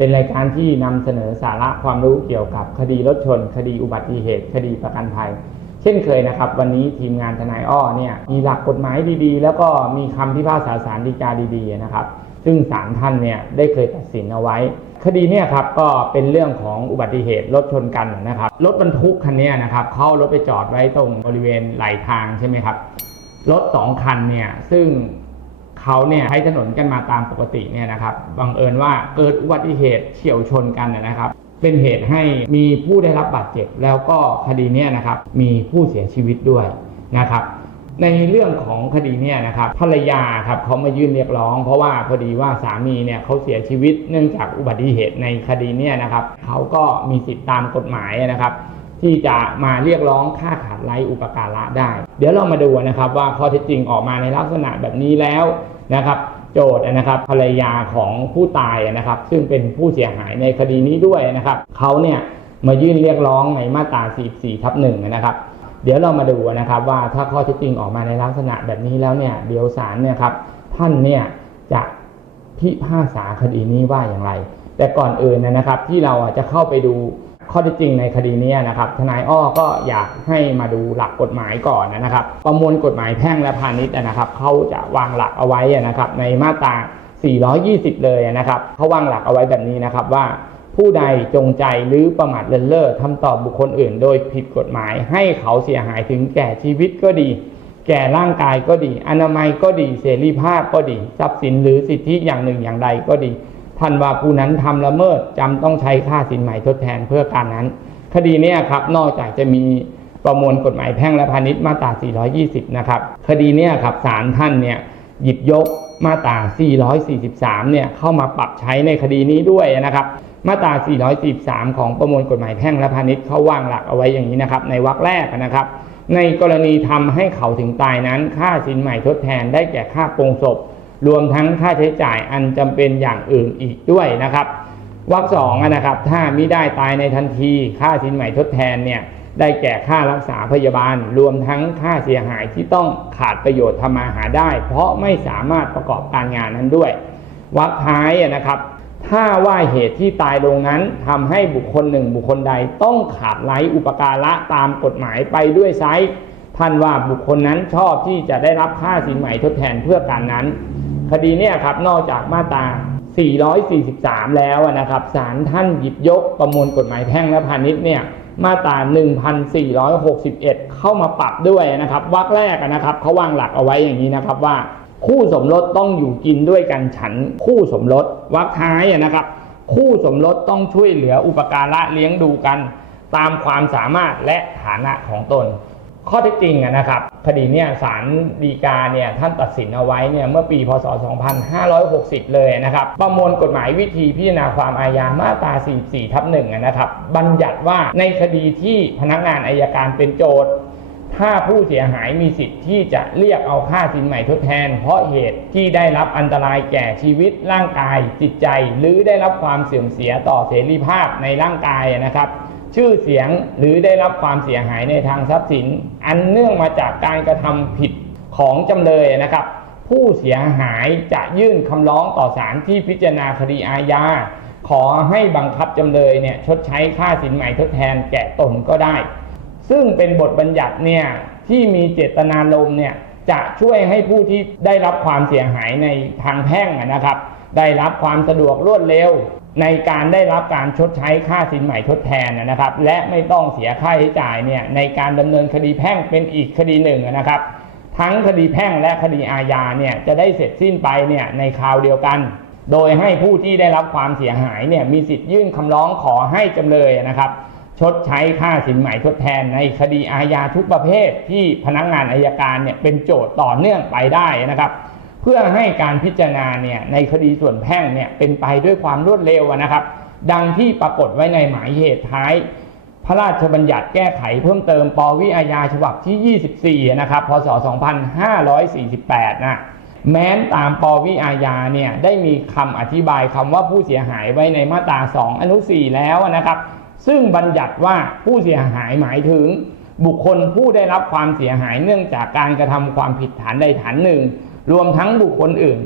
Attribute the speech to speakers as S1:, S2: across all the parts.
S1: เป็นรายการที่นำเสนอสาระความรู้เกี่ยวกับคดีรถชน คดีอุบัติเหตุ คดีประกันภัย เช่นเคยนะครับ วันนี้ทีมงานทนายอ้อเนี่ยมีหลักกฎหมายดีๆ แล้วก็มีคำพิพากษาสารดีกาดีๆนะครับ ซึ่งศาลท่านเนี่ยได้เคยตัดสินเอาไว้ คดีเนี่ยครับก็เป็นเรื่องของอุบัติเหตุรถชนกันนะครับรถบรรทุกคันนี้นะครับเข้ารถไปจอดไว้ตรงบริเวณไหลทางใช่ไหมครับรถสองคันเนี่ยซึ่ง เขาเนี่ยใช้ถนนกันมาตามปกติเนี่ยนะครับบังเอิญว่าเกิดอุบัติเหตุเฉียวชนกันนะครับ เป็นเหตุให้มีผู้ได้รับบาดเจ็บ แล้วก็คดีเนี้นะครับมีผู้เสียชีวิตด้วยนะครับ ในเรื่องของคดีเนี่ยนะครับภรรยาครับเขามายื่นเรียกร้อง เพราะว่าพอดีว่าสามีเนี่ยเขาเสียชีวิตเนื่องจากอุบัติเหตุในคดีเนี่ยนะครับเขาก็มีสิทธิตามกฎหมายนะครับ ที่จะมาเรียกร้องค่าขาดไร้อุปการะได้ เดี๋ยวเรามาดูนะครับว่าข้อเท็จจริงออกมาในลักษณะแบบนี้แล้วนะครับ โจทย์นะครับภรรยาของผู้ตายนะครับ ซึ่งเป็นผู้เสียหายในคดีนี้ด้วยนะครับเขาเนี่ยมายื่นเรียกร้องในมาตรา44ทับหนึ่งนะครับ เดี๋ยวเรามาดูนะครับว่าถ้าข้อเท็จจริงออกมาในลักษณะแบบนี้แล้วเนี่ยเดี๋ยวศาลเนี่ยครับท่านเนี่ยจะพิพากษาคดีนี้ว่าอย่างไร แต่ก่อนอื่นนะครับที่เราจะเข้าไปดู ข้อเท็จจริงในคดีนี้นะครับทนายอ้อก็อยากให้มาดูหลักกฎหมายก่อนนะครับ ประมวลกฎหมายแพ่งและพาณิชย์นะครับเขาจะวางหลักเอาไว้นะครับในมาตรา 420 เลยนะครับเขาวางหลักเอาไว้แบบนี้นะครับว่าผู้ใดจงใจหรือประมาทเลินเล่อทำต่อบุคคลอื่น โดยผิดกฎหมายให้เขาเสียหายถึงแก่ชีวิตก็ดี แก่ร่างกายก็ดี อนามัยก็ดีเสรีภาพก็ดี ทรัพย์สินหรือสิทธิอย่างหนึ่งอย่างใดก็ดี ท่านว่าผู้นั้นทำละเมิดจำต้องใช้ค่าสินใหม่ทดแทนเพื่อการนั้น คดีนี้ครับนอกจากจะมีประมวลกฎหมายแพ่งและพาณิชย์มาตรา 420 นะครับ คดีนี้ครับศาลท่านเนี่ยหยิบยกมาตรา 443 เนี่ยเข้ามาปรับใช้ในคดีนี้ด้วยนะครับ มาตรา 443 ของประมวลกฎหมายแพ่งและพาณิชย์เขาวางหลักเอาไว้อย่างนี้นะครับในวรรคแรกนะครับ ในกรณีทำให้เขาถึงตายนั้น ค่าสินใหม่ทดแทนได้แก่ค่าโปรงศพ รวมทั้งค่าใช้จ่ายอันจำเป็นอย่างอื่นอีกด้วยนะครับวรรคสองนะครับ ถ้ามิได้ตายในทันที ค่าสินใหม่ทดแทนเนี่ยได้แก่ค่ารักษาพยาบาล รวมทั้งค่าเสียหายที่ต้องขาดประโยชน์ทำมาหาได้ เพราะไม่สามารถประกอบการงานนั้นด้วยวรรคท้ายนะครับ ถ้าว่าเหตุที่ตายลงนั้นทำให้บุคคลหนึ่งบุคคลใดต้องขาดไร้อุปการะตามกฎหมายไปด้วยไซส์ท่านว่าบุคคลนั้นชอบที่จะได้รับค่าสินใหม่ทดแทนเพื่อการนั้น คดีเนี่ยครับนอกจากมาตรา 443 แล้วนะครับศาลท่านหยิบยกประมวลกฎหมายแพ่งและพาณิชย์เนี่ยมาตรา 1461 เข้ามาปรับด้วยนะครับวรรคแรกนะครับเขาวางหลักเอาไว้อย่างนี้นะครับว่า คู่สมรสต้องอยู่กินด้วยกันฉันคู่สมรสวรรคท้ายนะครับ คู่สมรสต้องช่วยเหลืออุปการะเลี้ยงดูกัน ตามความสามารถและฐานะของตน ข้อเท็จจริงนะครับคดีเนี่ยศาลฎีกาเนี่ยท่านตัดสินเอาไว้เนี่ยเมื่อปีพศ 2560 เลยนะครับ ประมวลกฎหมายวิธีพิจารณาความอาญามาตรา 44 ทับหนึ่งนะครับ บัญญัติว่าในคดีที่พนักงานอายการเป็นโจทย์ถ้าผู้เสียหายมีสิทธิ์ที่จะเรียกเอาค่าสินใหม่ทดแทน เพราะเหตุที่ได้รับอันตรายแก่ชีวิตร่างกายจิตใจ หรือได้รับความเสื่อมเสียต่อเสรีภาพในร่างกายนะครับ ชื่อเสียงหรือได้รับความเสียหายในทางทรัพย์สิน อันเนื่องมาจากการกระทำผิดของจำเลยนะครับ ผู้เสียหายจะยื่นคำร้องต่อศาลที่พิจารณาคดีอาญาขอให้บังคับจำเลยเนี่ยชดใช้ค่าสินใหม่ทดแทนแก่ตนก็ได้ ซึ่งเป็นบทบัญญัติเนี่ยที่มีเจตนารมณ์เนี่ยจะช่วยให้ผู้ที่ได้รับความเสียหายในทางแพ่งนะครับ ได้รับความสะดวกรวดเร็ว ในการได้รับการชดใช้ค่าสินใหม่ทดแทนนะครับ และไม่ต้องเสียค่าใช้จ่ายเนี่ยในการดำเนินคดีแพ่งเป็นอีกคดีหนึ่งนะครับ ทั้งคดีแพ่งและคดีอาญาเนี่ยจะได้เสร็จสิ้นไปเนี่ยในคราวเดียวกัน โดยให้ผู้ที่ได้รับความเสียหายเนี่ยมีสิทธิ์ยื่นคำร้องขอให้จำเลยนะครับ ชดใช้ค่าสินใหม่ทดแทนในคดีอาญาทุกประเภทที่พนักงานอายการเนี่ยเป็นโจทย์ต่อเนื่องไปได้นะครับ เพื่อให้การพิจารณาเนี่ยในคดีส่วนแพ่งเนี่ยเป็นไปด้วยความรวดเร็วนะครับ ดังที่ปรากฏไว้ในหมายเหตุท้าย พระราชบัญญัติแก้ไขเพิ่มเติมปวิอาญาฉบับที่ 24 นะครับ พศ 2548 นะ แม้นตามปวิอาญาเนี่ยได้มีคำอธิบายคำว่าผู้เสียหายไว้ในมาตรา 2 อนุ 4 แล้วนะครับ ซึ่งบัญญัติว่าผู้เสียหายหมายถึง บุคคลผู้ได้รับความเสียหายเนื่องจากการกระทำความผิดฐานใดฐานหนึ่ง รวมทั้งบุคคลอื่น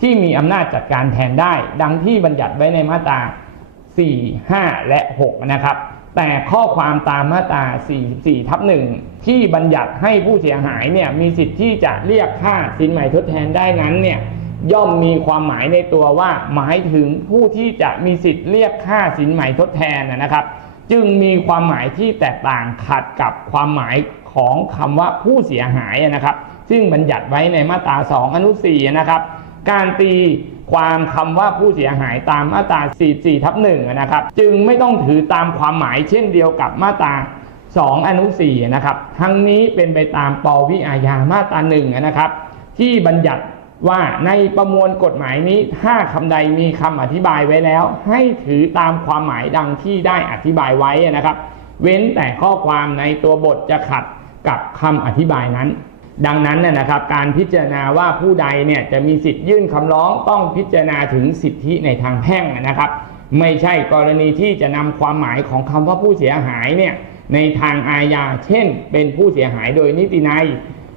S1: ที่มีอำนาจจัดการแทนได้ ดังที่บัญญัติไว้ในมาตรา 4 5 และ 6 นะครับ แต่ข้อความตามมาตรา 44 ทับ 1 ที่บัญญัติให้ผู้เสียหายเนี่ยมีสิทธิ์ที่จะเรียกค่าสินใหม่ทดแทนได้นั้นเนี่ยย่อมมีความหมายในตัวว่าหมายถึงผู้ที่จะมีสิทธิ์เรียกค่าสินใหม่ทดแทนนะครับ จึงมีความหมายที่แตกต่างขัดกับความหมายของคำว่าผู้เสียหายนะครับ ซึ่งบัญญัติไว้ในมาตรา 2 อนุ 4 นะครับ การตีความคำว่าผู้เสียหายตามมาตรา 44 ทับ1นะครับ จึงไม่ต้องถือตามความหมายเช่นเดียวกับมาตรา 2 อนุ 4 นะครับ ทั้งนี้เป็นไปตามปวิอาญามาตรา 1 นะครับ ที่บัญญัติว่าในประมวลกฎหมายนี้ถ้าคำใดมีคำอธิบายไว้แล้ว ให้ถือตามความหมายดังที่ได้อธิบายไว้นะครับ เว้นแต่ข้อความในตัวบทจะขัดกับคำอธิบายนั้น ดังนั้นนะครับการพิจารณาว่าผู้ใดเนี่ยจะมีสิทธิ์ยื่นคำร้องต้องพิจารณาถึงสิทธิในทางแพ่งนะครับ ไม่ใช่กรณีที่จะนำความหมายของคำว่าผู้เสียหายเนี่ยในทางอาญา เช่น เป็นผู้เสียหายโดยนิตินัย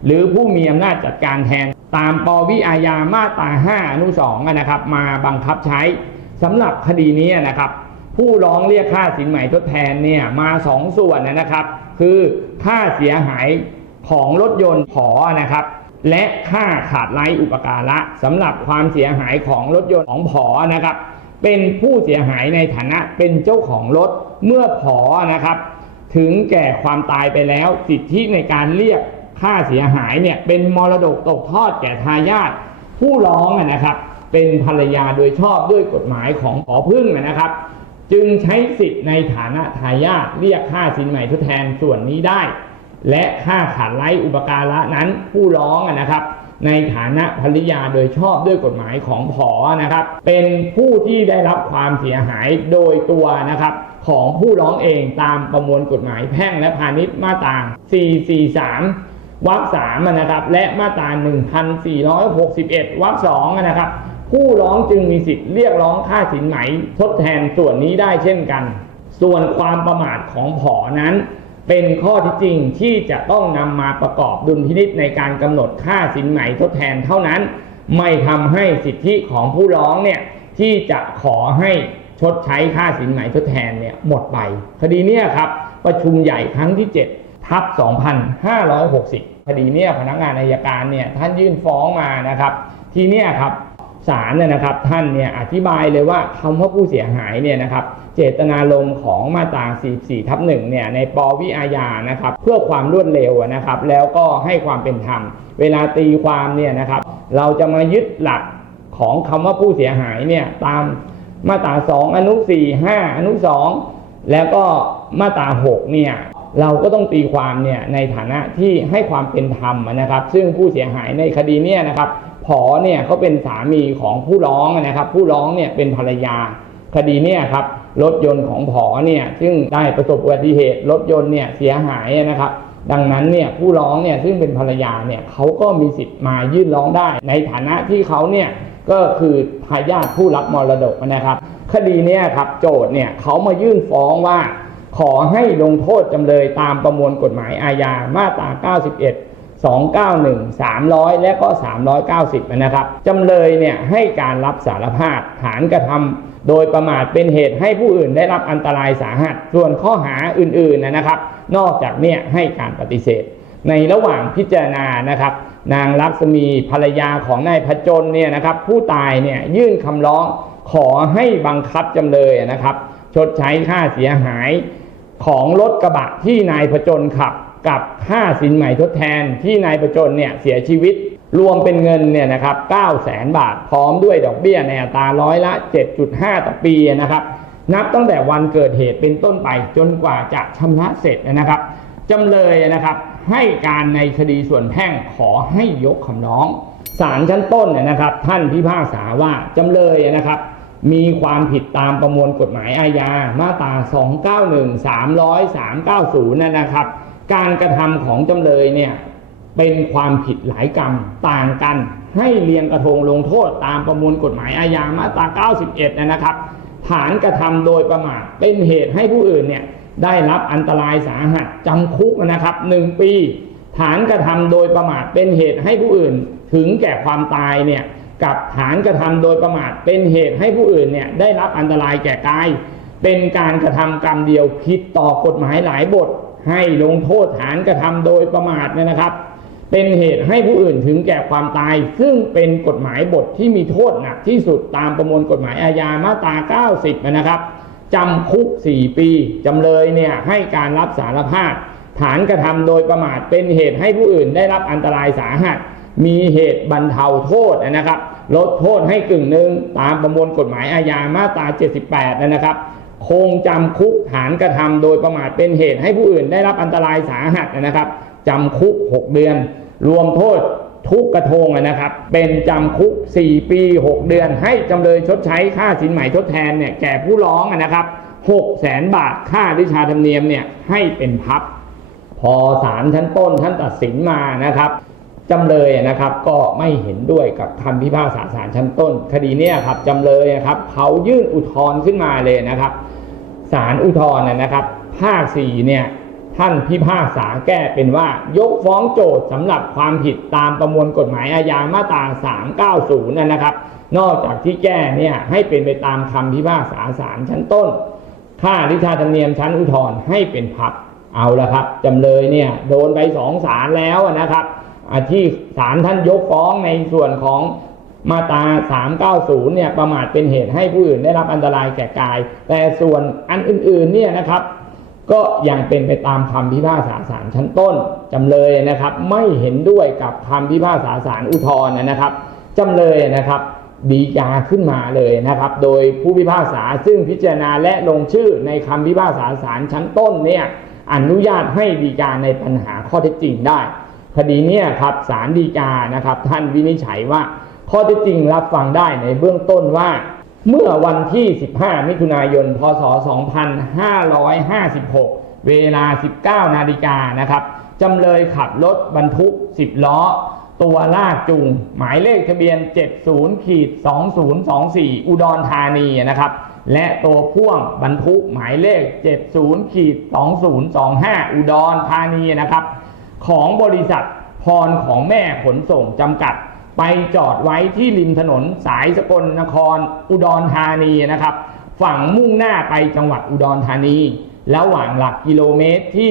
S1: หรือผู้มีอำนาจจัดการแทน ตามปวิอาญามาตรา5อนุ2นะครับ มาบังคับใช้สำหรับคดีนี้นะครับ ผู้ร้องเรียกค่าสินใหม่ทดแทนเนี่ยมาสองส่วนนะครับ คือค่าเสียหาย ของรถยนต์ผอนะครับ และค่าขาดไร้อุปการะสำหรับความเสียหายของรถยนต์ของผอนะครับ เป็นผู้เสียหายในฐานะเป็นเจ้าของรถเมื่อผอนะครับ ถึงแก่ความตายไปแล้ว สิทธิในการเรียกค่าเสียหายเนี่ยเป็นมรดกตกทอดแก่ทายาทผู้ร้องนะครับ เป็นภรรยาโดยชอบด้วยกฎหมายของขอพึ่งนะครับ จึงใช้สิทธิ์ในฐานะทายาทเรียกค่าสินใหม่ทดแทนส่วนนี้ได้ และค่าขาดไร้อุปการะนั้นผู้ร้องนะครับ ในฐานะภริยาโดยชอบด้วยกฎหมายของผอนะครับ เป็นผู้ที่ได้รับความเสียหายโดยตัวนะครับ ของผู้ร้องเองตามประมวลกฎหมายแพ่งและพาณิชย์มาตรา443วรรคสามนะครับและมาตรา 1461วรรคสองนะครับ ผู้ร้องจึงมีสิทธิ์เรียกร้องค่าสินไหมทดแทนส่วนนี้ได้เช่นกัน ส่วนความประมาทของผอนั้น เป็นข้อที่จริงที่จะต้องนำมาประกอบดุลพินิษในการกำหนดค่าสินไหม่ทดแทนเท่านั้น ไม่ทำให้สิทธิของผู้ร้องเนี่ยที่จะขอให้ชดใช้ค่าสินไหม่ทดแทนเนี่ยหมดไป คดีเนี้ยครับประชุมใหญ่ครั้งที่ 7 ทับ 2560 คดีเนี้ยพนักงานอายการเนี่ยท่านยื่นฟ้องมานะครับ ทีเนี้ยครับ ศาลเนี่ยนะครับท่านเนี่ยอธิบายเลยว่าคำว่าผู้เสียหายเนี่ยนะครับเจตนารมณ์ของมาตรา 44 ทับ1เนี่ยในปวิอาญานะครับเพื่อความรวดเร็วนะครับแล้วก็ให้ความเป็นธรรม เวลาตีความเนี่ยนะครับเราจะมายึดหลักของคำว่าผู้เสียหายเนี่ยตามมาตรา 2 อนุ 4 5 อนุ 2 แล้วก็มาตรา 6 เนี่ยเราก็ต้องตีความเนี่ยในฐานะที่ให้ความเป็นธรรมนะครับ ซึ่งผู้เสียหายในคดีเนี่ยนะครับ ผอเนี่ยเขาเป็นสามีของผู้ร้องนะครับ ผู้ร้องเนี่ยเป็นภรรยาคดีเนี่ยครับรถยนต์ของผอเนี่ยซึ่งได้ประสบอุบัติเหตุรถยนต์เนี่ยเสียหายนะครับ ดังนั้นเนี่ยผู้ร้องเนี่ยซึ่งเป็นภรรยาเนี่ยเขาก็มีสิทธิ์มายื่นร้องได้ ในฐานะที่เขาเนี่ยก็คือทายาทผู้รับมรดกนะครับ คดีเนี้ครับโจทย์เนี่ยเขามายื่นฟ้องว่า ขอให้ลงโทษจำเลยตามประมวลกฎหมายอาญามาตรา 91 291 300 และก็ 390 นะครับจำเลยเนี่ยให้การรับสารภาพฐานกระทำโดยประมาทเป็นเหตุให้ผู้อื่นได้รับอันตรายสาหัส ส่วนข้อหาอื่นๆนะครับ นอกจากเนี่ยให้การปฏิเสธ ในระหว่างพิจารณานะครับ นางลักษมีภรรยาของนายพจนเนี่ยนะครับผู้ตายเนี่ยยื่นคำร้องขอให้บังคับจำเลยนะครับ ชดใช้ค่าเสียหายของรถกระบะที่นายผจญขับ กับค่าสินใหม่ทดแทนที่นายผจญเนี่ยเสียชีวิต รวมเป็นเงินเนี่ยนะครับ9แสนบาทพร้อมด้วยดอกเบี้ยในอัตราร้อยละ 7.5 ต่อปีนะครับ นับตั้งแต่วันเกิดเหตุเป็นต้นไปจนกว่าจะชำระเสร็จนะครับจำเลยนะครับให้การในคดีส่วนแพ่งขอให้ยกคำร้องศาลชั้นต้นเนี่ยนะครับ ท่านพิพากษาว่าจำเลยนะครับมีความผิดตามประมวลกฎหมายอาญามาตรา 291 300 390 นะนะครับ การกระทำของจำเลยเนี่ยเป็นความผิดหลายกรรมต่างกัน ให้เรียงกระทงลงโทษตามประมวลกฎหมายอาญามาตรา 91 นะครับ ฐานกระทำโดยประมาทเป็นเหตุให้ผู้อื่นเนี่ยได้รับอันตรายสาหัสจำคุกนะครับหนึ่งปี ฐานกระทำโดยประมาทเป็นเหตุให้ผู้อื่นถึงแก่ความตายเนี่ยกับฐานกระทำโดยประมาทเป็นเหตุให้ผู้อื่นเนี่ยได้รับอันตรายแก่กาย เป็นการกระทำกรรมเดียวผิดต่อกฎหมายหลายบท ให้ลงโทษฐานกระทำโดยประมาทเนี่ยนะครับ เป็นเหตุให้ผู้อื่นถึงแก่ความตาย ซึ่งเป็นกฎหมายบทที่มีโทษหนักที่สุดตามประมวลกฎหมายอาญามาตรา 90 นะครับจำคุก 4 ปีจำเลยเนี่ยให้การรับสารภาพ ฐานกระทำโดยประมาทเป็นเหตุให้ผู้อื่นได้รับอันตรายสาหัส มีเหตุบรรเทาโทษนะครับ ลดโทษให้กึ่งหนึ่งตามประมวลกฎหมายอาญามาตรา 78 นะครับ คงจำคุกฐานกระทำโดยประมาทเป็นเหตุให้ผู้อื่นได้รับอันตรายสาหัสนะครับจำคุก 6 เดือน รวมโทษทุกกระทงนะครับ เป็นจำคุก 4 ปี 6 เดือน ให้จำเลยชดใช้ค่าสินไหมทดแทนเนี่ยแก่ผู้ร้องนะครับ6แสนบาทค่าวิชาธรรมเนียมเนี่ยให้เป็นพับ พอศาลชั้นต้นท่านตัดสินมานะครับ จำเลยนะครับก็ไม่เห็นด้วยกับคำพิพากษาศาลชั้นต้น คดีเนี้ครับจำเลยนะครับเขายื่นอุทธรณ์ขึ้นมาเลยนะครับศาลอุทธรณ์นะครับ ภาค4เนี่ยท่านพิพากษาแก้เป็นว่ายกฟ้องโจทย์สำหรับความผิดตามประมวลกฎหมายอาญามาตรา 390นั่นนะครับ นอกจากที่แก้เนี่ยให้เป็นไปตามคำพิพากษาศาลชั้นต้น ค่าวิชาธรรมเนียมชั้นอุทธรณ์ให้เป็นพับเอาละครับจำเลยเนี่ยโดนไปสองศาลแล้วนะครับ อาที่ศาลท่านยกฟ้องในส่วนของมาตรา390 เนี่ยประมาทเป็นเหตุให้ผู้อื่นได้รับอันตรายแก่กาย แต่ส่วนอันอื่นๆเนี่ยนะครับ ก็ยังเป็นไปตามคำพิพากษาศาลชั้นต้นจำเลยนะครับ ไม่เห็นด้วยกับคำพิพากษาศาลอุทธรณ์นะครับจำเลยนะครับดีกาขึ้นมาเลยนะครับ โดยผู้พิพากษาซึ่งพิจารณาและลงชื่อในคำพิพากษาศาลชั้นต้นเนี่ยอนุญาตให้ดีกาในปัญหาข้อเท็จจริงได้ คดีเนี้ครับศาลดีกานะครับท่านวินิจฉัยว่า ข้อเท็จจริงรับฟังได้ในเบื้องต้นว่า เมื่อวันที่ 15 มิถุนายน พศ 2556 เวลา 19 นาฬิกานะครับจำเลยขับรถบรรทุก 10 ล้อ ตัวลากจูงหมายเลขทะเบียน 70ขีด2024 อุดรธานีนะครับ และตัวพ่วงบรรทุกหมายเลข 70ขีด2025 อุดรธานีนะครับ ของบริษัทพรของแม่ขนส่งจำกัด ไปจอดไว้ที่ริมถนนสายสกลนครอุดรธานีนะครับ ฝั่งมุ่งหน้าไปจังหวัดอุดรธานี ระหว่างหลักกิโลเมตรที่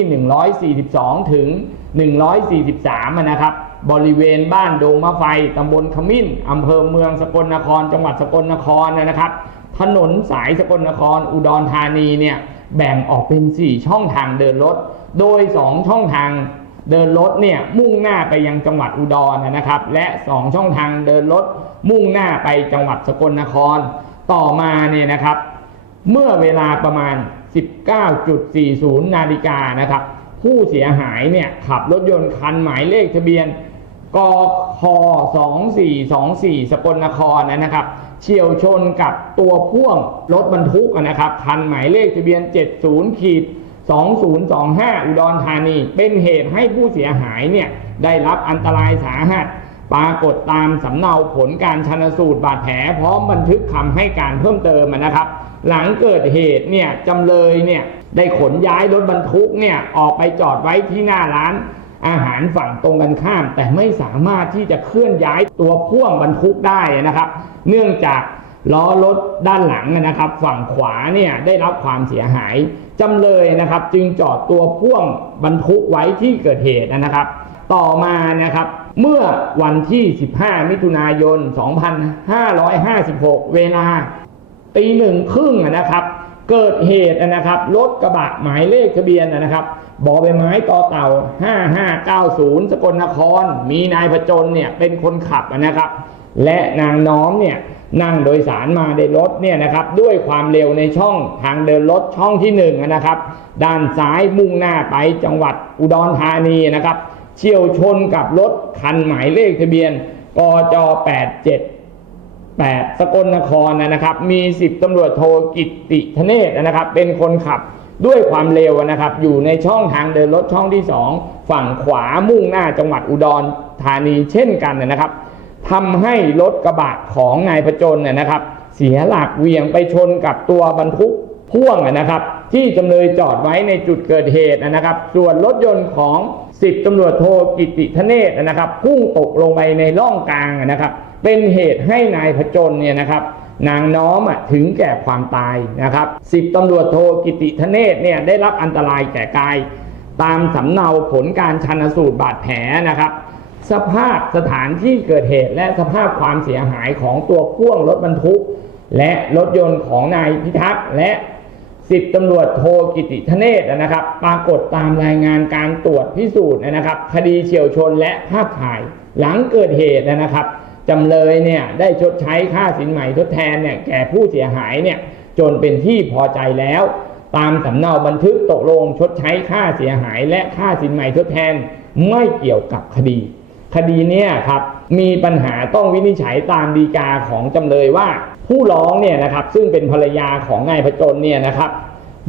S1: 142 ถึง 143อะนะครับบริเวณบ้านโดงมะไฟ ตำบลขมิ้น อำเภอเมืองสกลนคร จังหวัดสกลนครนะครับ ถนนสายสกลนคร อุดรธานีเนี่ย แบ่งออกเป็น 4 ช่องทางเดินรถ โดย 2 ช่องทาง เดินรถเนี่ยมุ่งหน้าไปยังจังหวัดอุดรนะครับ และ 2 ช่องทางเดินรถมุ่งหน้าไปจังหวัดสกลนคร ต่อมาเนี่ยนะครับ เมื่อเวลาประมาณ 19.40 นาฬิกานะครับ ผู้เสียหายเนี่ยขับรถยนต์คันหมายเลขทะเบียนกค2424 สกลนครนะครับเฉียวชนกับตัวพ่วงรถบรรทุกนะครับคันหมายเลขทะเบียน 70ขีด 2025 อุดรธานี เป็นเหตุให้ผู้เสียหายเนี่ยได้รับอันตรายสาหัส ปรากฏตามสำเนาผลการชันสูตรบาดแผล พร้อมบันทึกคำให้การเพิ่มเติมนะครับ หลังเกิดเหตุเนี่ยจำเลยเนี่ยได้ขนย้ายรถบรรทุกเนี่ยออกไปจอดไว้ที่หน้าร้านอาหารฝั่งตรงกันข้าม แต่ไม่สามารถที่จะเคลื่อนย้ายตัวพ่วงบรรทุกได้นะครับ เนื่องจาก ล้อรถด้านหลังนะครับ ฝั่งขวาเนี่ยได้รับความเสียหายจำเลยนะครับ จึงจอดตัวพ่วงบรรทุกไว้ที่เกิดเหตุนะครับ ต่อมานะครับเมื่อวันที่ 15 มิถุนายน 2556 เวลาตีหนึ่งครึ่งนะครับ เกิดเหตุนะครับรถกระบะหมายเลขทะเบียนนะครับบอใบไม้ต่อเต่า 5590 สกลนคร มีนายผจญเนี่ยเป็นคนขับนะครับ และนางน้อมเนี่ย นั่งโดยสารมาในรถเนี่ยนะครับ ด้วยความเร็วในช่องทางเดินรถช่องที่หนึ่งนะครับ ด้านซ้ายมุ่งหน้าไปจังหวัดอุดรธานีนะครับเฉียวชนกับรถคันหมายเลขทะเบียนกจ87 8สกลนครนะครับ มี 10ตำรวจโทกิตติธเนศนะครับ เป็นคนขับด้วยความเร็วนะครับ อยู่ในช่องทางเดินรถช่องที่ 2 ฝั่งขวามุ่งหน้าจังหวัดอุดรธานีเช่นกันนะครับ ทำให้รถกระบะของนายพจนเนี่ยนะครับ เสียหลักเวียงไปชนกับตัวบรรทุกพ่วงนะครับ ที่จำเลยจอดไว้ในจุดเกิดเหตุนะครับ ส่วนรถยนต์ของสิบตำรวจโทกิติธเนศนะครับพุ่งตกลงไปในร่องกลางนะครับ เป็นเหตุให้นายพจนเนี่ยนะครับ นางน้อมถึงแก่ความตายนะครับสิบตำรวจโทกิติธเนศเนี่ยได้รับอันตรายแก่กาย ตามสำเนาผลการชันสูตรบาดแผลนะครับ สภาพสถานที่เกิดเหตุ และสภาพความเสียหายของตัวพ่วงรถบรรทุก และรถยนต์ของนายพิทักษ์และสิบตำรวจโทกิติธเนศนะครับ ปรากฏตามรายงานการตรวจพิสูจน์นะครับ คดีเฉียวชนและภาพถ่ายหลังเกิดเหตุนะครับจำเลยเนี่ยได้ชดใช้ค่าสินใหม่ทดแทนเนี่ยแก่ผู้เสียหายเนี่ยจนเป็นที่พอใจแล้ว ตามสำเนาบันทึกตกลงชดใช้ค่าเสียหาย และค่าสินใหม่ทดแทนไม่เกี่ยวกับคดี คดีเนี่ยครับมีปัญหาต้องวินิจฉัยตามดีกาของจำเลยว่า ผู้ร้องเนี่ยนะครับซึ่งเป็นภรรยาของนายพจนเนี่ยนะครับ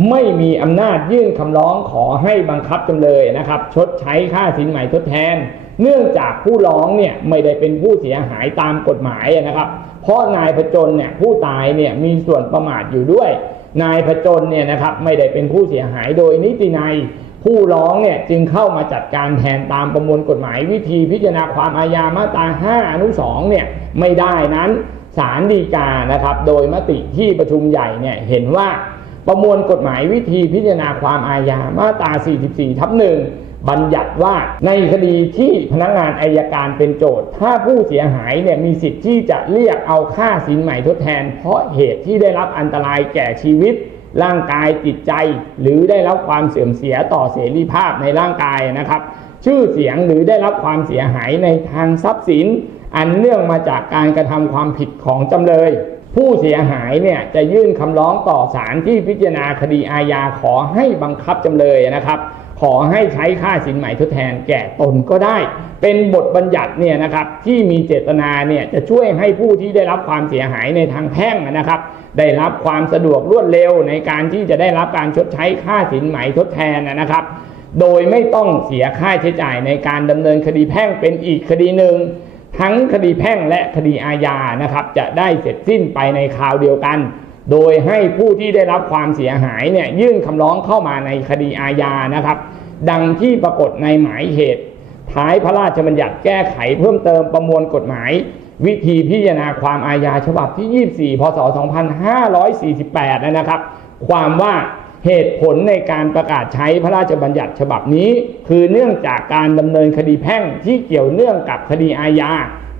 S1: ไม่มีอำนาจยื่นคำร้องขอให้บังคับจำเลยนะครับ ชดใช้ค่าสินใหม่ทดแทน เนื่องจากผู้ร้องเนี่ยไม่ได้เป็นผู้เสียหายตามกฎหมายนะครับ เพราะนายพจนเนี่ยผู้ตายเนี่ยมีส่วนประมาทอยู่ด้วย นายพจนเนี่ยนะครับไม่ได้เป็นผู้เสียหายโดยนิตินัย ผู้ร้องเนี่ยจึงเข้ามาจัดการแทนตามประมวลกฎหมายวิธีพิจารณาความอาญามาตรา 5 อนุ 2 เนี่ยไม่ได้นั้นศาลฎีกานะครับ โดยมติที่ประชุมใหญ่เนี่ยเห็นว่าประมวลกฎหมายวิธีพิจารณาความอาญามาตรา 44 ทับหนึ่งบัญญัติว่าในคดีที่พนักงานอายการเป็นโจทย์ ถ้าผู้เสียหายเนี่ยมีสิทธิ์ที่จะเรียกเอาค่าสินใหม่ทดแทน เพราะเหตุที่ได้รับอันตรายแก่ชีวิต ร่างกายจิตใจ หรือได้รับความเสื่อมเสียต่อเสรีภาพในร่างกายนะครับ ชื่อเสียงหรือได้รับความเสียหายในทางทรัพย์สิน อันเนื่องมาจากการกระทำความผิดของจำเลย ผู้เสียหายเนี่ยจะยื่นคำร้องต่อศาลที่พิจารณาคดีอาญาขอให้บังคับจำเลยนะครับ ขอให้ใช้ค่าสินใหม่ทดแทนแก่ตนก็ได้ เป็นบทบัญญัติเนี่ยนะครับที่มีเจตนาเนี่ยจะช่วยให้ผู้ที่ได้รับความเสียหายในทางแพ่งนะครับ ได้รับความสะดวกรวดเร็วในการที่จะได้รับการชดใช้ค่าสินไหม่ทดแทนนะครับ โดยไม่ต้องเสียค่าใช้จ่ายในการดำเนินคดีแพ่งเป็นอีกคดีหนึ่งทั้งคดีแพ่งและคดีอาญานะครับ จะได้เสร็จสิ้นไปในคราวเดียวกัน โดยให้ผู้ที่ได้รับความเสียหายเนี่ยยื่นคำร้องเข้ามาในคดีอาญานะครับ ดังที่ปรากฏในหมายเหตุ ท้ายพระราชบัญญัติแก้ไขเพิ่มเติมประมวลกฎหมาย วิธีพิจารณาความอาญาฉบับที่ 24 พศ 2548 นะครับ ความว่าเหตุผลในการประกาศใช้พระราชบัญญัติฉบับนี้ คือเนื่องจากการดำเนินคดีแพ่งที่เกี่ยวเนื่องกับคดีอาญา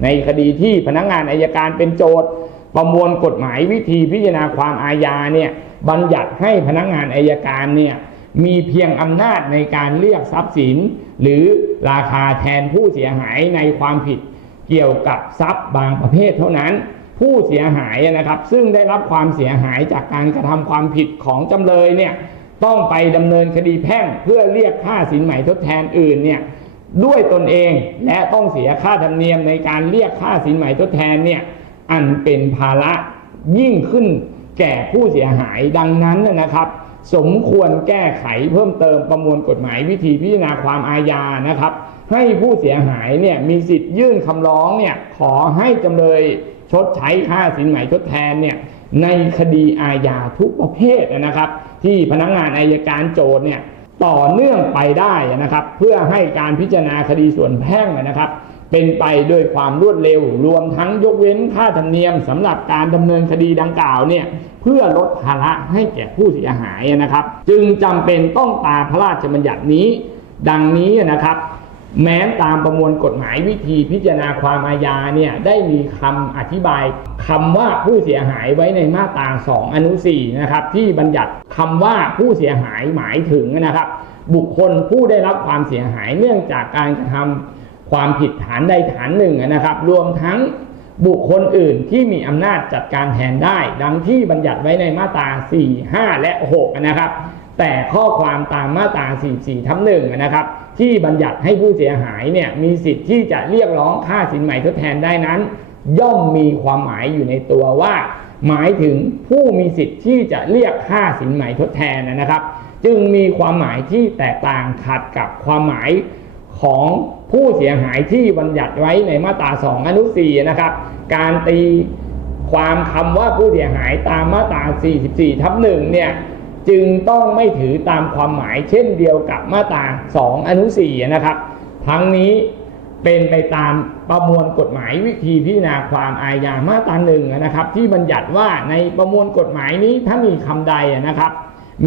S1: ในคดีที่พนักงานอายการเป็นโจทย์ ประมวลกฎหมายวิธีพิจารณาความอาญาเนี่ยบัญญัติให้พนักงานอายการเนี่ยมีเพียงอำนาจในการเรียกทรัพย์สิน หรือราคาแทนผู้เสียหายในความผิดเกี่ยวกับทรัพย์บางประเภทเท่านั้น ผู้เสียหายนะครับ ซึ่งได้รับความเสียหายจากการกระทำความผิดของจำเลยเนี่ยต้องไปดำเนินคดีแพ่งเพื่อเรียกค่าสินใหม่ทดแทนอื่นเนี่ยด้วยตนเองและต้องเสียค่าธรรมเนียมในการเรียกค่าสินใหม่ทดแทนเนี่ย อันเป็นภาระยิ่งขึ้นแก่ผู้เสียหายดังนั้นนะครับ สมควรแก้ไขเพิ่มเติมประมวลกฎหมายวิธีพิจารณาความอาญานะครับ ให้ผู้เสียหายเนี่ยมีสิทธิ์ยื่นคำร้องเนี่ยขอให้จำเลยชดใช้ค่าสินใหม่ทดแทนเนี่ยในคดีอาญาทุกประเภทนะครับ ที่พนักงานอายการโจทย์เนี่ยต่อเนื่องไปได้นะครับ เพื่อให้การพิจารณาคดีส่วนแพ่งนะครับ เป็นไปด้วยความรวดเร็ว รวมทั้งยกเว้นค่าธรรมเนียมสำหรับการดำเนินคดีดังกล่าวเนี่ยเพื่อลดภาระให้แก่ผู้เสียหายนะครับ จึงจำเป็นต้องตามพระราชบัญญัตินี้ ดังนี้นะครับแม้ตามประมวลกฎหมายวิธีพิจารณาความอาญาเนี่ยได้มีคำอธิบายคำว่าผู้เสียหายไว้ในมาตรา 2 อนุ 4 นะครับ ที่บัญญัติคำว่าผู้เสียหายหมายถึงนะครับ บุคคลผู้ได้รับความเสียหายเนื่องจากการกระทำ ความผิดฐานใดฐานหนึ่งนะครับ รวมทั้งบุคคลอื่นที่มีอำนาจจัดการแทนได้ ดังที่บัญญัติไว้ในมาตรา 4 5 และ 6 นะครับ แต่ข้อความตามมาตรา 44 ทับหนึ่งนะครับ ที่บัญญัติให้ผู้เสียหายเนี่ยมีสิทธิ์ที่จะเรียกร้องค่าสินใหม่ทดแทนได้นั้น ย่อมมีความหมายอยู่ในตัวว่า หมายถึงผู้มีสิทธิ์ที่จะเรียกค่าสินใหม่ทดแทนนะครับ จึงมีความหมายที่แตกต่างขัดกับความหมาย ของผู้เสียหายที่บัญญัติไว้ในมาตรา 2 อนุ 4 นะครับ การตีความคำว่าผู้เสียหายตามมาตรา 44 ทับหนึ่งเนี่ยจึงต้องไม่ถือตามความหมายเช่นเดียวกับมาตรา 2 อนุ 4 นะครับ ทั้งนี้เป็นไปตามประมวลกฎหมายวิธีพิจารณาความอาญามาตราหนึ่งนะครับ ที่บัญญัติว่าในประมวลกฎหมายนี้ถ้ามีคำใดนะครับ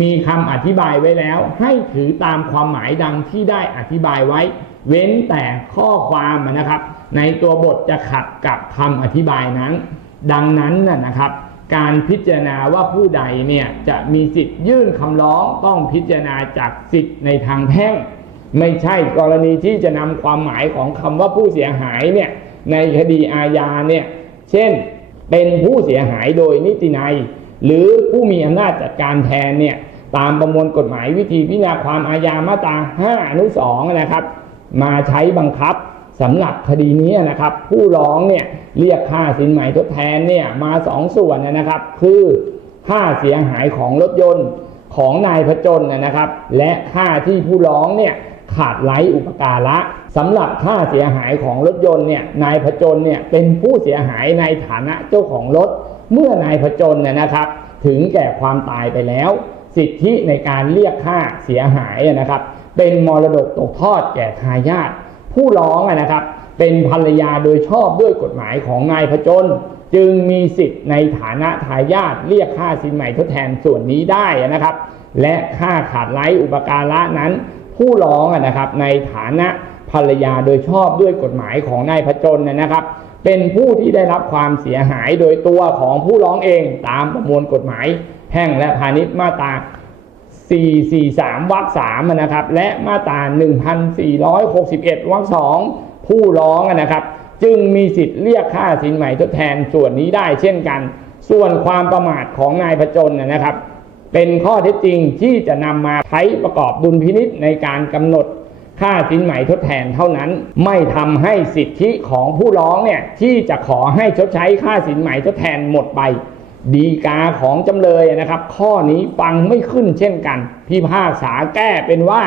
S1: มีคำอธิบายไว้แล้ว ให้ถือตามความหมายดังที่ได้อธิบายไว้ เว้นแต่ข้อความนะครับ ในตัวบทจะขัดกับคำอธิบายนั้น ดังนั้นนะนะครับ การพิจารณาว่าผู้ใดเนี่ยจะมีสิทธิ์ยื่นคำร้องต้องพิจารณาจากสิทธิ์ในทางแพ่ง ไม่ใช่กรณีที่จะนำความหมายของคำว่าผู้เสียหายเนี่ยในคดีอาญาเนี่ยเช่นเป็นผู้เสียหายโดยนิตินัย หรือผู้มีอำนาจจัดการแทนเนี่ยตามประมวลกฎหมายวิธีพิจารณาความอาญามาตรา 5 อนุ 2 นะครับ มาใช้บังคับสำหรับคดีนี้นะครับ ผู้ร้องเนี่ยเรียกค่าสินใหม่ทดแทนเนี่ยมาสองส่วนนะครับ คือค่าเสียหายของรถยนต์ของนายพจนนะครับ และค่าที่ผู้ร้องเนี่ยขาดไร้อุปการะสำหรับค่าเสียหายของรถยนต์เนี่ยนายพจนเนี่ยเป็นผู้เสียหายในฐานะเจ้าของรถ เมื่อนายพจนเนี่ยนะครับ ถึงแก่ความตายไปแล้ว สิทธิในการเรียกค่าเสียหายนะครับ เป็นมรดกตกทอดแก่ทายาทผู้ร้องนะครับ เป็นภรรยาโดยชอบด้วยกฎหมายของนายพจนจึงมีสิทธิ์ในฐานะทายาทเรียกค่าสินใหม่ทดแทนส่วนนี้ได้นะครับ และค่าขาดไร้อุปการะนั้น ผู้ร้องนะครับในฐานะภรรยาโดยชอบด้วยกฎหมายของนายพจนนะครับ เป็นผู้ที่ได้รับความเสียหายโดยตัวของผู้ร้องเองตามประมวลกฎหมายแพ่งและพาณิชย์มาตรา 443 วรรค3นะครับ และมาตรา 1461 วรรค2ผู้ร้องนะครับ จึงมีสิทธิ์เรียกค่าสินใหม่ทดแทนส่วนนี้ได้เช่นกัน ส่วนความประมาทของนายพจนนะครับ เป็นข้อเท็จจริงที่จะนำมาใช้ประกอบดุลพินิษในการกำหนด ค่าสินใหม่ทดแทนเท่านั้น ไม่ทำให้สิทธิของผู้ร้องเนี่ยที่จะขอให้ชดใช้ค่าสินใหม่ทดแทนหมดไปดีกาของจำเลยนะครับ ข้อนี้ฟังไม่ขึ้นเช่นกัน พิพากษาแก้เป็นว่า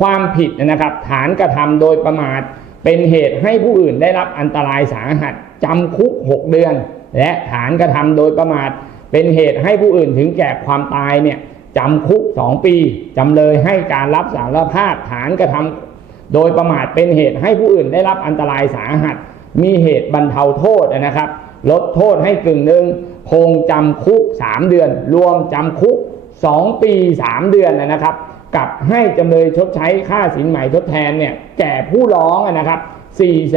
S1: ความผิดนะครับ ฐานกระทำโดยประมาท เป็นเหตุให้ผู้อื่นได้รับอันตรายสาหัสจำคุก 6 เดือน และฐานกระทำโดยประมาท เป็นเหตุให้ผู้อื่นถึงแก่ความตายเนี่ย จำคุก2ปีจำเลยให้การรับสารภาพฐานกระทำโดยประมาทเป็นเหตุให้ผู้อื่นได้รับอันตรายสาหัส มีเหตุบรรเทาโทษนะครับ ลดโทษให้กึ่งหนึ่งคงจำคุก 3 เดือน รวมจำคุก 2 ปี 3 เดือนนะครับ กับให้จำเลยชดใช้ค่าสินใหม่ทดแทนเนี่ยแก่ผู้ร้องนะครับ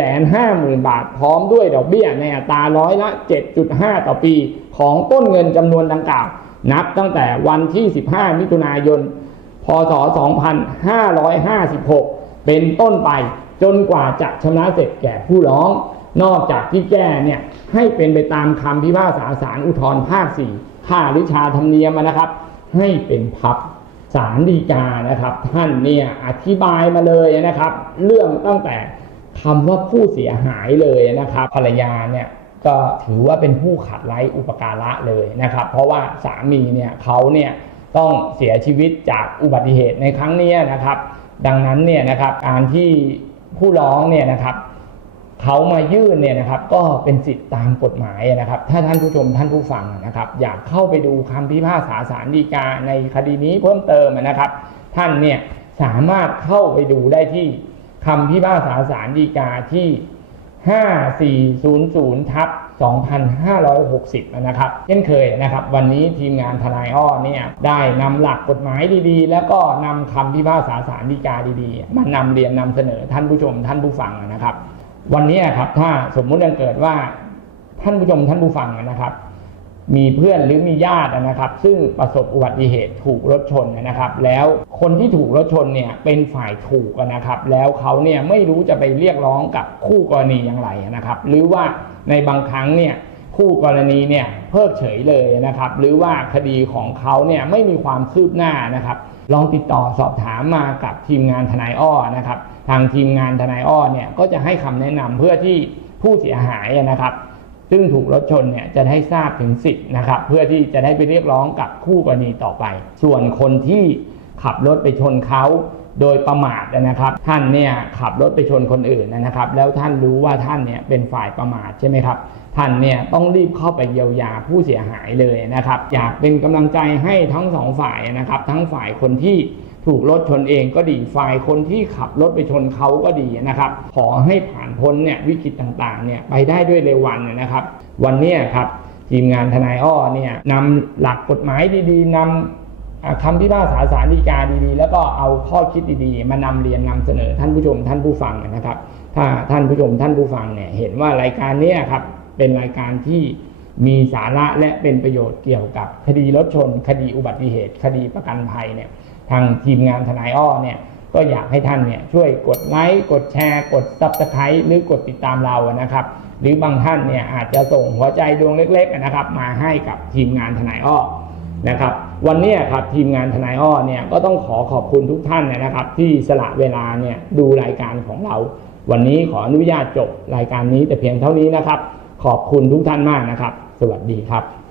S1: 450,000 บาท พร้อมด้วยดอกเบี้ยในอัตราร้อยละ 7.5 ต่อปี ของต้นเงินจำนวนดังกล่าว นับตั้งแต่วันที่ 15 มิถุนายน พศ 2556 เป็นต้นไปจนกว่าจะชำระเสร็จแก่ผู้ร้อง นอกจากที่แก้เนี่ยให้เป็นไปตามคำพิพากษาศาลอุทธรภาค 4 ค่าวิชาธรรมเนียมนะครับ ให้เป็นพับศาลฎีกานะครับ ท่านเนี่ยอธิบายมาเลยนะครับ เรื่องตั้งแต่คำว่าผู้เสียหายเลยนะครับภรรยาเนี่ย ก็ถือว่าเป็นผู้ขัดไร้อุปการะเลยนะครับ เพราะว่าสามีเนี่ยเขาเนี่ยต้องเสียชีวิตจากอุบัติเหตุในครั้งนี้นะครับ ดังนั้นเนี่ยนะครับการที่ผู้ร้องเนี่ยนะครับเขามายื่นเนี่ยนะครับก็เป็นสิทธิตามกฎหมายนะครับ ถ้าท่านผู้ชมท่านผู้ฟังนะครับ อยากเข้าไปดูคำพิพากษาศาลฎีกาในคดีนี้เพิ่มเติมนะครับ ท่านเนี่ยสามารถเข้าไปดูได้ที่คำพิพากษาศาลฎีกาที่ 5400ทับ2560 นะครับ เช่นเคยนะครับ วันนี้ทีมงานทนายอ้อเนี่ยได้นำหลักกฎหมายดีๆ แล้วก็นำคำพิพากษาศาลฎีกาดีๆ มานำเรียนนำเสนอท่านผู้ชมท่านผู้ฟังนะครับ วันนี้ครับถ้าสมมุติยังเกิดว่าท่านผู้ชมท่านผู้ฟังนะครับ มีเพื่อนหรือมีญาตินะครับ ซึ่งประสบอุบัติเหตุถูกรถชนนะครับ แล้วคนที่ถูกรถชนเนี่ยเป็นฝ่ายถูกนะครับ แล้วเขาเนี่ยไม่รู้จะไปเรียกร้องกับคู่กรณีอย่างไรนะครับ หรือว่าในบางครั้งเนี่ยคู่กรณีเนี่ยเพิกเฉยเลยนะครับ หรือว่าคดีของเขาเนี่ยไม่มีความคืบหน้านะครับ ลองติดต่อสอบถามมากับทีมงานทนายอ้อนะครับ ทางทีมงานทนายอ้อเนี่ยก็จะให้คำแนะนำเพื่อที่ผู้เสียหายนะครับ ซึ่งถูกรถชนเนี่ยจะได้ทราบถึงสิทธิ์นะครับ เพื่อที่จะได้ไปเรียกร้องกับคู่กรณีต่อไป ส่วนคนที่ขับรถไปชนเขาโดยประมาทนะครับ ท่านเนี่ยขับรถไปชนคนอื่นนะครับ แล้วท่านรู้ว่าท่านเนี่ยเป็นฝ่ายประมาทใช่ไหมครับ ท่านเนี่ยต้องรีบเข้าไปเยียวยาผู้เสียหายเลยนะครับ อยากเป็นกำลังใจให้ทั้งสองฝ่ายนะครับ ทั้งฝ่ายคนที่ ถูกรถชนเองก็ดีฝ่ายคนที่ขับรถไปชนเขาก็ดีนะครับ ขอให้ผ่านพ้นเนี่ยวิกฤตต่างๆเนี่ยไปได้ด้วยเร็ววันนะครับ วันนี้ครับทีมงานทนายอ้อเนี่ยนำหลักกฎหมายดีๆนำคำพิพากษาสารดีกาดีๆ แล้วก็เอาข้อคิดดีๆ มานำเรียนนำเสนอท่านผู้ชมท่านผู้ฟังนะครับ ถ้าท่านผู้ชมท่านผู้ฟังเนี่ยเห็นว่ารายการนี้ครับเป็นรายการที่มีสาระและเป็นประโยชน์เกี่ยวกับคดีรถชน คดีอุบัติเหตุ คดีประกันภัยเนี่ย ทางทีมงานทนายอ้อเนี่ยก็อยากให้ท่านเนี่ยช่วยกดไลค์กดแชร์ กดซับสไครต์หรือกดติดตามเรานะครับ หรือบางท่านเนี่ยอาจจะส่งหัวใจดวงเล็กๆนะครับ มาให้กับทีมงานทนายอ้อนะครับ วันนี้ครับทีมงานทนายอ้อเนี่ยก็ต้องขอขอบคุณทุกท่านนะครับ ที่สละเวลาเนี่ยดูรายการของเรา วันนี้ขออนุญาตจบรายการนี้แต่เพียงเท่านี้นะครับ ขอบคุณทุกท่านมากนะครับ สวัสดีครับ